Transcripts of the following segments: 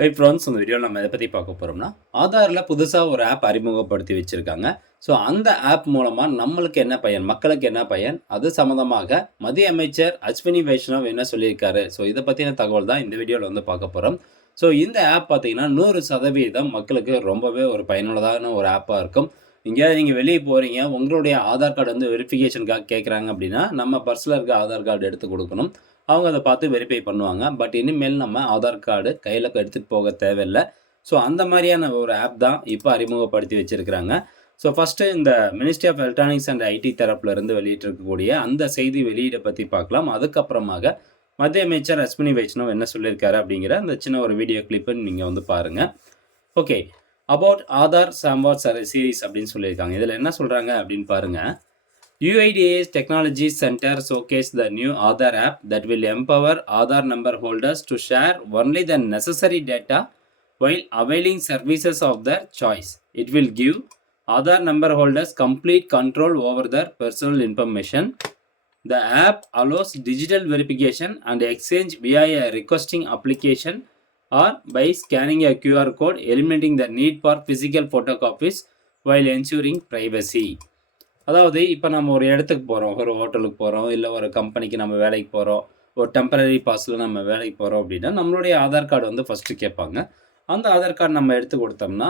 Hi friends, இந்த வீடியோவில் நம்ம எதை பற்றி பார்க்க போகிறோம்னா, ஆதாரில் புதுசாக ஒரு ஆப் அறிமுகப்படுத்தி வச்சுருக்காங்க. ஸோ அந்த ஆப் மூலமாக நம்மளுக்கு என்ன பயன், மக்களுக்கு என்ன பயன், அது சம்மந்தமாக மத்திய அமைச்சர் அஸ்வினி வைஷ்ணவ் என்ன சொல்லியிருக்காரு. ஸோ இதை பற்றின தகவல் தான் இந்த வீடியோவில் வந்து பார்க்க போகிறோம். ஸோ இந்த ஆப் பார்த்தீங்கன்னா 100% மக்களுக்கு ரொம்பவே ஒரு பயனுள்ளதான ஒரு ஆப்பாக இருக்கும். எங்கேயாவது நீங்கள் வெளியே போகிறீங்க, உங்களுடைய ஆதார் கார்டு வந்து வெரிஃபிகேஷனுக்காக கேட்குறாங்க அப்படின்னா, நம்ம பர்ஸில் இருக்க ஆதார் கார்டு எடுத்து கொடுக்கணும். அவங்க அதை பார்த்து வெரிஃபை பண்ணுவாங்க. பட் இனிமேல் நம்ம ஆதார் கார்டு கையில் எடுத்துகிட்டு போக தேவையில்லை. ஸோ அந்த மாதிரியான ஒரு ஆப் தான் இப்போ அறிமுகப்படுத்தி வச்சுருக்கிறாங்க. ஸோ ஃபஸ்ட்டு இந்த ministry of electronics and IT தரப்புலேருந்து வெளியிட்டிருக்கக்கூடிய அந்த செய்தி வெளியீடை பற்றி பார்க்கலாம். அதுக்கப்புறமாக மத்திய அமைச்சர் அஸ்வினி வைஷ்ணவ் என்ன சொல்லியிருக்காரு அப்படிங்கிற அந்த சின்ன ஒரு வீடியோ கிளிப்பை நீங்கள் வந்து பாருங்கள். ஓகே, அபவுட் ஆதார் சாம்வாட் சீரீஸ் அப்படின்னு சொல்லியிருக்காங்க. இதில் என்ன சொல்கிறாங்க அப்படின்னு பாருங்கள். UIDA's Technology Center showcased the new Aadhaar app that will empower Aadhaar number holders to share only the necessary data while availing services of their choice. It will give Aadhaar number holders complete control over their personal information. The app allows digital verification and exchange via a requesting application or by scanning a QR code, eliminating the need for physical photocopies while ensuring privacy. அதாவது இப்போ நம்ம ஒரு இடத்துக்கு போகிறோம், ஒரு ஹோட்டலுக்கு போகிறோம், இல்லை ஒரு கம்பெனிக்கு நம்ம வேலைக்கு போகிறோம், ஒரு டெம்பரரி பாஸில் நம்ம வேலைக்கு போகிறோம் அப்படின்னா நம்மளுடைய ஆதார் கார்டு வந்து ஃபஸ்ட்டு கேட்பாங்க. அந்த ஆதார் கார்டு நம்ம எடுத்து கொடுத்தோம்னா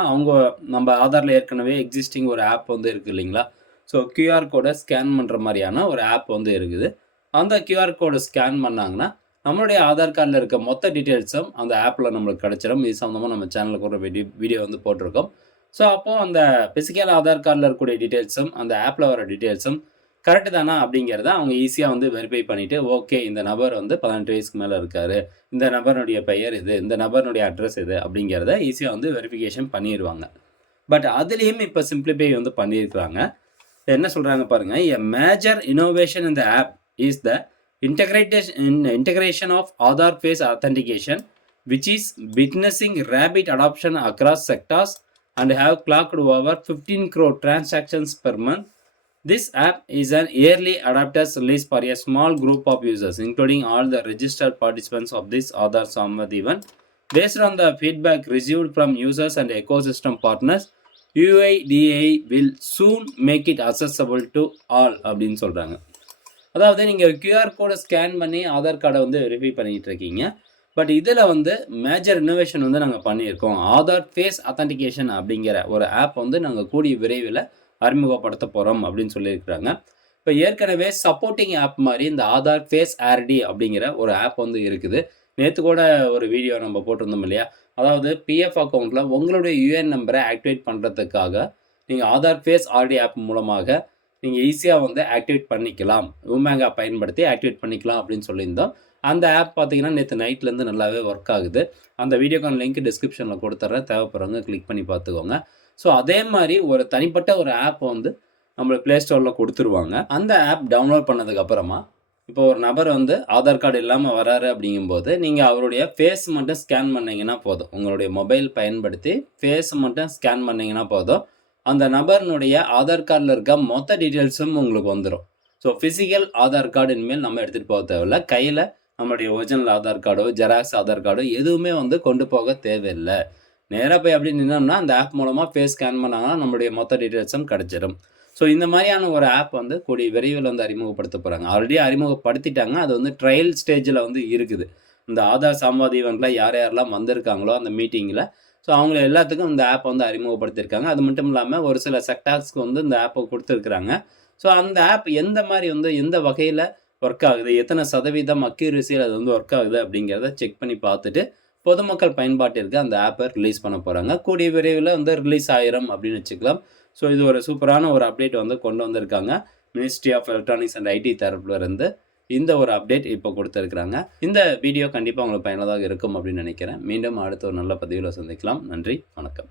நம்ம ஆதாரில் ஏற்கனவே எக்ஸிஸ்டிங் ஒரு ஆப் வந்து இருக்குது இல்லைங்களா. ஸோ கியூஆர் கோடை ஸ்கேன் பண்ணுற மாதிரியான ஒரு ஆப் வந்து இருக்குது. அந்த கியூஆர் கோடை ஸ்கேன் பண்ணாங்கன்னா நம்மளுடைய ஆதார் கார்டில் இருக்க மொத்த டீட்டெயில்ஸும் அந்த ஆப்பில் நம்மளுக்கு கிடச்சிடும். இது சம்மந்தமாக நம்ம சேனலுக்கு ஒரு வீடியோ வந்து போட்டிருக்கோம். ஸோ அப்போது அந்த ஃபிசிக்கல் ஆதார் கார்டில் இருக்கக்கூடிய டீட்டெயில்ஸும் அந்த ஆப்பில் வர டீட்டெயில்ஸும் கரெக்டு தானா அப்படிங்கிறத அவங்க ஈஸியாக வந்து வெரிஃபை பண்ணிவிட்டு, ஓகே இந்த நபர் வந்து 18 வயசுக்கு மேலே இருக்கார், இந்த நபருடைய பெயர் இது, இந்த நபருடைய அட்ரஸ் இது அப்படிங்கிறத ஈஸியாக வந்து வெரிஃபிகேஷன் பண்ணிடுவாங்க. பட் அதுலேயும் இப்போ சிம்பிளிஃபை வந்து பண்ணியிருக்கிறாங்க. என்ன சொல்கிறாங்க பாருங்கள். A major innovation in the app is the integration of Aadhaar face authentication, which is witnessing rapid adoption across sectors and have clocked over 15 crore transactions per month. This app is an early adopters release for a small group of users, including all the registered participants of this Aadhaar Samvad event. Based on the feedback received from users and ecosystem partners, UIDAI will soon make it accessible to all அப்படின்னு சொல்கிறாங்க. அதாவது நீங்கள் QR கோடை scan பண்ணி ஆதார் கார்டை வந்து verify பண்ணிகிட்டு இருக்கீங்க. பட் இதில் வந்து மேஜர் இன்னோவேஷன் வந்து நாங்கள் பண்ணியிருக்கோம். ஆதார் ஃபேஸ் அத்தன்டிகேஷன் அப்படிங்கிற ஒரு ஆப் வந்து நாங்கள் கூடிய விரைவில் அறிமுகப்படுத்த போகிறோம் அப்படின்னு சொல்லியிருக்கிறாங்க. இப்போ ஏற்கனவே சப்போர்ட்டிங் ஆப் மாதிரி இந்த ஆதார் ஃபேஸ் ஆர்டி அப்படிங்கிற ஒரு ஆப் வந்து இருக்குது. நேற்று கூட ஒரு வீடியோ நம்ம போட்டிருந்தோம் இல்லையா. அதாவது பிஎஃப் அக்கௌண்ட்டில் உங்களுடைய யூஏஎன் நம்பரை ஆக்டிவேட் பண்ணுறதுக்காக நீங்கள் ஆதார் ஃபேஸ் ஆர்டி ஆப் மூலமாக நீங்கள் ஈஸியாக வந்து ஆக்டிவேட் பண்ணிக்கலாம், உமேங் ஆப் பயன்படுத்தி ஆக்டிவேட் பண்ணிக்கலாம் அப்படின்னு சொல்லியிருந்தோம். அந்த ஆப் பார்த்தீங்கன்னா நேற்று நைட்லேருந்து நல்லாவே ஒர்க் ஆகுது. அந்த வீடியோக்கான லிங்க் டிஸ்கிரிப்ஷனில் கொடுத்துட்றேன், தேவைப்படுறவங்க கிளிக் பண்ணி பார்த்துக்கோங்க. ஸோ அதே மாதிரி ஒரு தனிப்பட்ட ஒரு ஆப் வந்து நம்மளுக்கு ப்ளே ஸ்டோரில் கொடுத்துருவாங்க. அந்த ஆப் டவுன்லோட் பண்ணதுக்கப்புறமா இப்போ ஒரு நபர் வந்து ஆதார் கார்டு இல்லாமல் வராரு அப்படிங்கும்போது நீங்கள் அவருடைய ஃபேஸ் மட்டும் ஸ்கேன் பண்ணிங்கன்னா போதும். உங்களுடைய மொபைல் பயன்படுத்தி ஃபேஸ் மட்டும் ஸ்கேன் பண்ணிங்கன்னா போதும். அந்த நபர்னுடைய ஆதார் கார்டில் இருக்க மொத்த டீட்டெயில்ஸும் உங்களுக்கு வந்துடும். ஸோ ஃபிசிக்கல் ஆதார் கார்டு இனிமேல் நம்ம எடுத்துகிட்டு போக தேவையில்லை. கையில் நம்மளுடைய ஒரிஜினல் ஆதார் கார்டோ ஜெராக்ஸ் ஆதார் கார்டோ எதுவுமே வந்து கொண்டு போக தேவையில்லை. நேராக போய் அப்படி நின்னோம்னா அந்த ஆப் மூலமாக ஃபேஸ் ஸ்கேன் பண்ணாங்கன்னா நம்மளுடைய மொத்த டீட்டெயில்ஸும் கிடச்சிடும். ஸோ இந்த மாதிரியான ஒரு ஆப் வந்து கூடிய விரைவில் வந்து அறிமுகப்படுத்த போகிறாங்க. ஆல்ரெடி அறிமுகப்படுத்திட்டாங்க. அது வந்து ட்ரையல் ஸ்டேஜில் வந்து இருக்குது. இந்த ஆதார் சாம்வாத் ஈவெண்ட்டில் யாரெல்லாம் வந்திருக்காங்களோ அந்த மீட்டிங்கில், ஸோ அவங்க எல்லாத்துக்கும் இந்த ஆப்பை வந்து அறிமுகப்படுத்தியிருக்காங்க. அது மட்டும் இல்லாமல் ஒரு சில செக்டார்ஸ்க்கு வந்து இந்த ஆப்பை கொடுத்துருக்குறாங்க. ஸோ அந்த ஆப் எந்த மாதிரி வந்து எந்த வகையில் ஒர்க் ஆகுது, எத்தனை சதவீதம் அக்யூரஸியில் அது வந்து ஒர்க் ஆகுது அப்படிங்கிறத செக் பண்ணி பார்த்துட்டு பொதுமக்கள் பயன்பாட்டிற்கு அந்த ஆப்பை ரிலீஸ் பண்ண போகிறாங்க. கூடிய விரைவில் வந்து ரிலீஸ் ஆயிரும் அப்படின்னு வச்சுக்கலாம். ஸோ இது ஒரு சூப்பரான ஒரு அப்டேட் வந்து கொண்டு வந்திருக்காங்க. Ministry of electronics and IT தரப்புலேருந்து இந்த ஒரு அப்டேட் இப்போ கொடுத்துருக்குறாங்க. இந்த வீடியோ கண்டிப்பாக உங்களுக்கு பயனுள்ளதாக இருக்கும் அப்படின்னு நினைக்கிறேன். மீண்டும் அடுத்த ஒரு நல்ல பதிவில் சந்திக்கலாம். நன்றி, வணக்கம்.